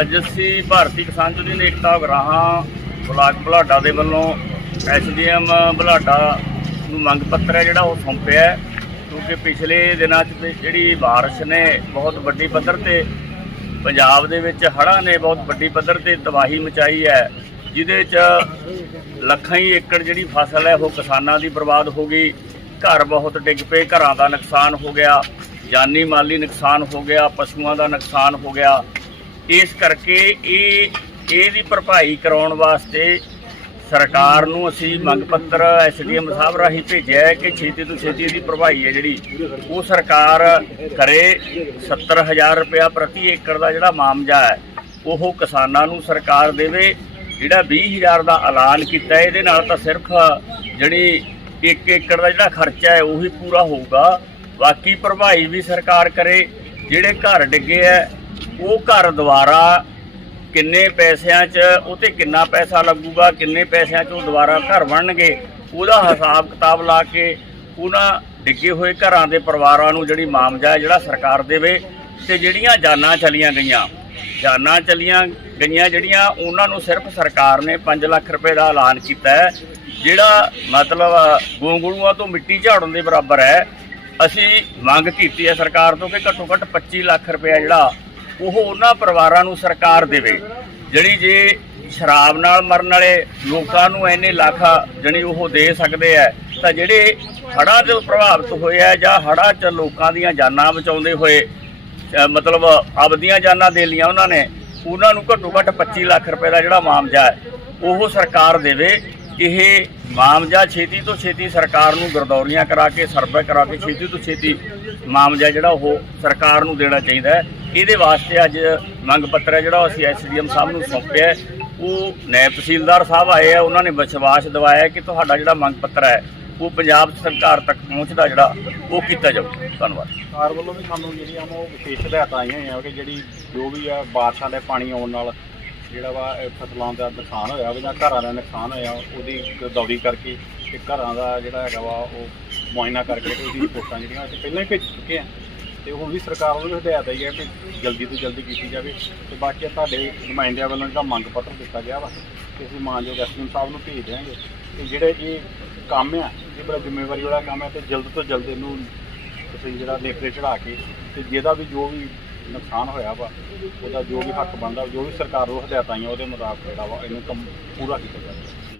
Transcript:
ਅੱਜ ਅਸੀਂ Bharti Kisan union Ekta Ugrahan block Bulada ਦੇ ਵੱਲੋਂ ਐਸਡੀਐਮ ਬੁਲਾਡਾ ਨੂੰ ਮੰਗ ਪੱਤਰ ਹੈ ਜਿਹੜਾ ਉਹ ਸੌਂਪਿਆ ਹੈ, ਕਿਉਂਕਿ ਪਿਛਲੇ ਦਿਨਾਂ 'ਚ ਜਿਹੜੀ ਬਾਰਿਸ਼ ਨੇ ਬਹੁਤ ਵੱਡੀ ਪੱਧਰ ਤੇ ਪੰਜਾਬ ਦੇ ਵਿੱਚ ਹੜ੍ਹਾਂ ਨੇ ਬਹੁਤ ਵੱਡੀ ਪੱਧਰ ਤੇ ਤਬਾਹੀ ਮਚਾਈ ਹੈ, ਜਿਹਦੇ 'ਚ ਲੱਖਾਂ ਹੀ ਏਕੜ ਜਿਹੜੀ ਫਸਲ ਹੈ ਉਹ ਕਿਸਾਨਾਂ ਦੀ ਬਰਬਾਦ ਹੋ ਗਈ, ਘਰ ਬਹੁਤ ਡਿੱਗ ਪਏ, ਘਰਾਂ ਦਾ ਨੁਕਸਾਨ ਹੋ ਗਿਆ, ਜਾਨੀ ਮਾਲੀ ਨੁਕਸਾਨ ਹੋ ਗਿਆ, ਪਸ਼ੂਆਂ ਦਾ ਨੁਕਸਾਨ ਹੋ ਗਿਆ ਇਸ ਕਰਕੇ ਇਹ, ਇਹਦੀ ਭਰਪਾਈ ਕਰਾਉਣ ਵਾਸਤੇ ਸਰਕਾਰ ਨੂੰ ਅਸੀਂ ਮੰਗ ਪੱਤਰ ਐਸਡੀਐਮ ਸਾਹਿਬ ਰਾਹੀਂ ਭੇਜਿਆ ਹੈ ਕਿ ਛੇਤੀ ਤੋਂ ਛੇਤੀ ਇਹਦੀ ਭਰਪਾਈ ਹੈ ਜਿਹੜੀ, ਉਹ ਸਰਕਾਰ ਕਰੇ। 70000 ਰੁਪਇਆ ਪ੍ਰਤੀ ਏਕੜ ਦਾ ਜਿਹੜਾ ਮਾਮਜਾ ਹੈ, ਉਹ ਕਿਸਾਨਾਂ ਨੂੰ ਸਰਕਾਰ ਦੇਵੇ। ਜਿਹੜਾ 20000 ਦਾ ਐਲਾਨ ਕੀਤਾ, ਇਹਦੇ ਨਾਲ ਤਾਂ ਸਿਰਫ ਜਿਹੜੀ 1 ਏਕੜ ਦਾ ਜਿਹੜਾ ਖਰਚਾ ਹੈ, ਉਹੀ ਪੂਰਾ ਹੋਊਗਾ। ਬਾਕੀ ਭਰਪਾਈ ਵੀ ਸਰਕਾਰ ਕਰੇ। ਜਿਹੜੇ ਘਰ ਡਿੱਗੇ ਹੈ ਉਹ ਘਰ ਦੁਬਾਰਾ ਕਿੰਨੇ ਪੈਸਿਆਂ 'ਚ, ਉਹ ਤੇ ਕਿੰਨਾ ਪੈਸਾ ਲੱਗੂਗਾ, ਕਿੰਨੇ ਪੈਸਿਆਂ 'ਚ ਉਹ ਦੁਬਾਰਾ ਘਰ ਬਣਨਗੇ, ਉਹਦਾ ਹਿਸਾਬ ਕਿਤਾਬ ਲਾ ਕੇ ਉਹਨਾਂ ਡਿੱਗੇ ਹੋਏ ਘਰਾਂ ਦੇ ਪਰਿਵਾਰਾਂ ਨੂੰ ਜਿਹੜੀ ਮਾਮਜਾ ਜਿਹੜਾ ਸਰਕਾਰ ਦੇਵੇ, ਤੇ ਜਿਹੜੀਆਂ ਜਾਨਾਂ ਚਲੀਆਂ ਗਈਆਂ, ਜਾਨਾਂ ਚਲੀਆਂ ਗਈਆਂ ਜਿਹੜੀਆਂ ਉਹਨਾਂ ਨੂੰ ਸਿਰਫ ਸਰਕਾਰ ਨੇ 5 ਲੱਖ ਰੁਪਏ ਦਾ ਐਲਾਨ ਕੀਤਾ ਹੈ, ਜਿਹੜਾ ਮਤਲਬ ਗੋਂਗਲੂਆਂ ਤੋਂ ਮਿੱਟੀ ਝਾੜਨ ਦੇ ਬਰਾਬਰ ਹੈ, ਅਸੀਂ ਮੰਗ ਕੀਤੀ ਹੈ ਸਰਕਾਰ ਤੋਂ ਕਿ ਘੱਟੋ ਘੱਟ 25 ਲੱਖ ਰੁਪਏ ਜਿਹੜਾ ਉਹ ਉਹਨਾਂ ਪਰਿਵਾਰਾਂ ਨੂੰ ਸਰਕਾਰ ਦੇਵੇ। ਜਿਹੜੀ ਜੇ ਸ਼ਰਾਬ ਨਾਲ ਮਰਨ ਵਾਲੇ ਲੋਕਾਂ ਨੂੰ ਐਨੇ ਲੱਖ ਜਣੀ ਉਹ ਦੇ ਸਕਦੇ ਆ, ਤਾਂ ਜਿਹੜੇ ਹੜ੍ਹਾਂ ਤੋਂ ਪ੍ਰਭਾਵਿਤ ਹੋਏ ਆ ਜਾਂ ਹੜ੍ਹਾਂ 'ਚ ਲੋਕਾਂ ਦੀਆਂ ਜਾਨਾਂ ਬਚਾਉਂਦੇ ਹੋਏ ਮਤਲਬ ਆਪਦੀਆਂ ਜਾਨਾਂ ਦੇ ਲੀਆਂ ਉਹਨਾਂ ਨੇ, ਉਹਨਾਂ ਨੂੰ ਘੱਟੋ ਘੱਟ 25 ਲੱਖ ਰੁਪਏ ਦਾ ਜਿਹੜਾ ਮਾਮਜਾ ਹੈ, ਉਹ ਸਰਕਾਰ ਦੇਵੇ। ਇਹ ਮਾਮਜਾ ਛੇਤੀ ਤੋਂ ਛੇਤੀ ਸਰਕਾਰ ਨੂੰ ਗਰਦੌਰੀਆਂ ਕਰਾ ਕੇ, ਸਰਵੇ ਕਰਾ ਕੇ ਛੇਤੀ ਤੋਂ ਛੇਤੀ ਮਾਮਜਾ ਜਿਹੜਾ ਉਹ ਸਰਕਾਰ ਨੂੰ ਦੇਣਾ ਚਾਹੀਦਾ ਹੈ। ਇਹਦੇ ਵਾਸਤੇ ਅੱਜ ਮੰਗ ਪੱਤਰ ਹੈ ਜਿਹੜਾ ਉਹ ਅਸੀਂ ਐਸਡੀਐਮ ਸਾਹਿਬ ਨੂੰ ਸੌਂਪਿਆ ਹੈ। ਉਹ ਨਾਇਬ ਤਹਿਸੀਲਦਾਰ ਸਾਹਿਬ ਆਏ ਆ, ਉਹਨਾਂ ਨੇ ਵਿਸ਼ਵਾਸ ਦਿਵਾਇਆ ਕਿ ਤੁਹਾਡਾ ਜਿਹੜਾ ਮੰਗ ਪੱਤਰ ਹੈ, ਉਹ ਪੰਜਾਬ ਸਰਕਾਰ ਤੱਕ ਪਹੁੰਚਦਾ ਜਿਹੜਾ, ਉਹ ਕੀਤਾ ਜਾਊ ਧੰਨਵਾਦ। ਸਰਕਾਰ ਵੱਲੋਂ ਵੀ ਸਾਨੂੰ ਜਿਹੜੀਆਂ ਵਾ ਉਹ ਵਿਸ਼ੇਸ਼ ਹਦਾਇਤਾਂ ਆਈਆਂ ਹੋਈਆਂ ਕਿ ਜਿਹੜੀ ਜੋ ਵੀ ਆ, ਬਾਰਿਸ਼ਾਂ ਦੇ ਪਾਣੀ ਆਉਣ ਨਾਲ ਜਿਹੜਾ ਵਾ ਫਸਲਾਂ ਦਾ ਨੁਕਸਾਨ ਹੋਇਆ ਵਾ ਜਾਂ ਘਰਾਂ ਦਾ ਨੁਕਸਾਨ ਹੋਇਆ, ਉਹਦੀ ਦੌੜੀ ਕਰਕੇ ਤੇ ਘਰਾਂ ਦਾ ਜਿਹੜਾ ਹੈਗਾ ਵਾ, ਉਹ ਮੁਆਇਨਾ ਕਰਕੇ ਤੇ ਉਹਦੀ ਰਿਪੋਰਟਾਂ ਜਿਹੜੀਆਂ ਅਸੀਂ ਪਹਿਲਾਂ ਹੀ ਭੇਜ ਚੁੱਕੇ ਆ। ਤੇ ਹੁਣ ਵੀ ਸਰਕਾਰ ਵੱਲੋਂ ਹਦਾਇਤ ਆਈ ਹੈ ਕਿ ਜਲਦੀ ਤੋਂ ਜਲਦੀ ਕੀਤੀ ਜਾਵੇ ਤੇ ਬਾਕੀ ਤੁਹਾਡੇ ਨੁਮਾਇੰਦਿਆਂ ਵੱਲੋਂ ਜਿਹੜਾ ਮੰਗ ਪੱਤਰ ਦਿੱਤਾ ਗਿਆ ਵਾ ਤੇ ਅਸੀਂ ਮਾਨਯੋਗ ਐਸਪੀ ਸਾਹਿਬ ਨੂੰ ਭੇਜ ਦਿਆਂਗੇ ਤੇ ਜਿਹੜੇ ਇਹ ਕੰਮ ਆ, ਇਹ ਬੜਾ ਜ਼ਿੰਮੇਵਾਰੀ ਵਾਲਾ ਕੰਮ ਹੈ ਤੇ ਜਲਦ ਤੋਂ ਜਲਦ ਇਹਨੂੰ ਤੁਸੀਂ ਜਿਹੜਾ ਲੇਖਰੇ ਚੜਾ ਕੇ ਤੇ ਜਿਹਦਾ ਵੀ ਜੋ ਵੀ ਨੁਕਸਾਨ ਹੋਇਆ ਵਾ, ਉਹਦਾ ਜੋ ਵੀ ਹੱਕ ਬਣਦਾ, ਜੋ ਵੀ ਸਰਕਾਰ ਨੂੰ ਹਦਾਇਤਾਂ ਆਈਆਂ ਉਹਦੇ ਮੁਤਾਬਕ ਜਿਹੜਾ ਵਾ ਇਹਨੂੰ ਕੰਮ ਪੂਰਾ ਕੀਤਾ ਜਾਵੇ।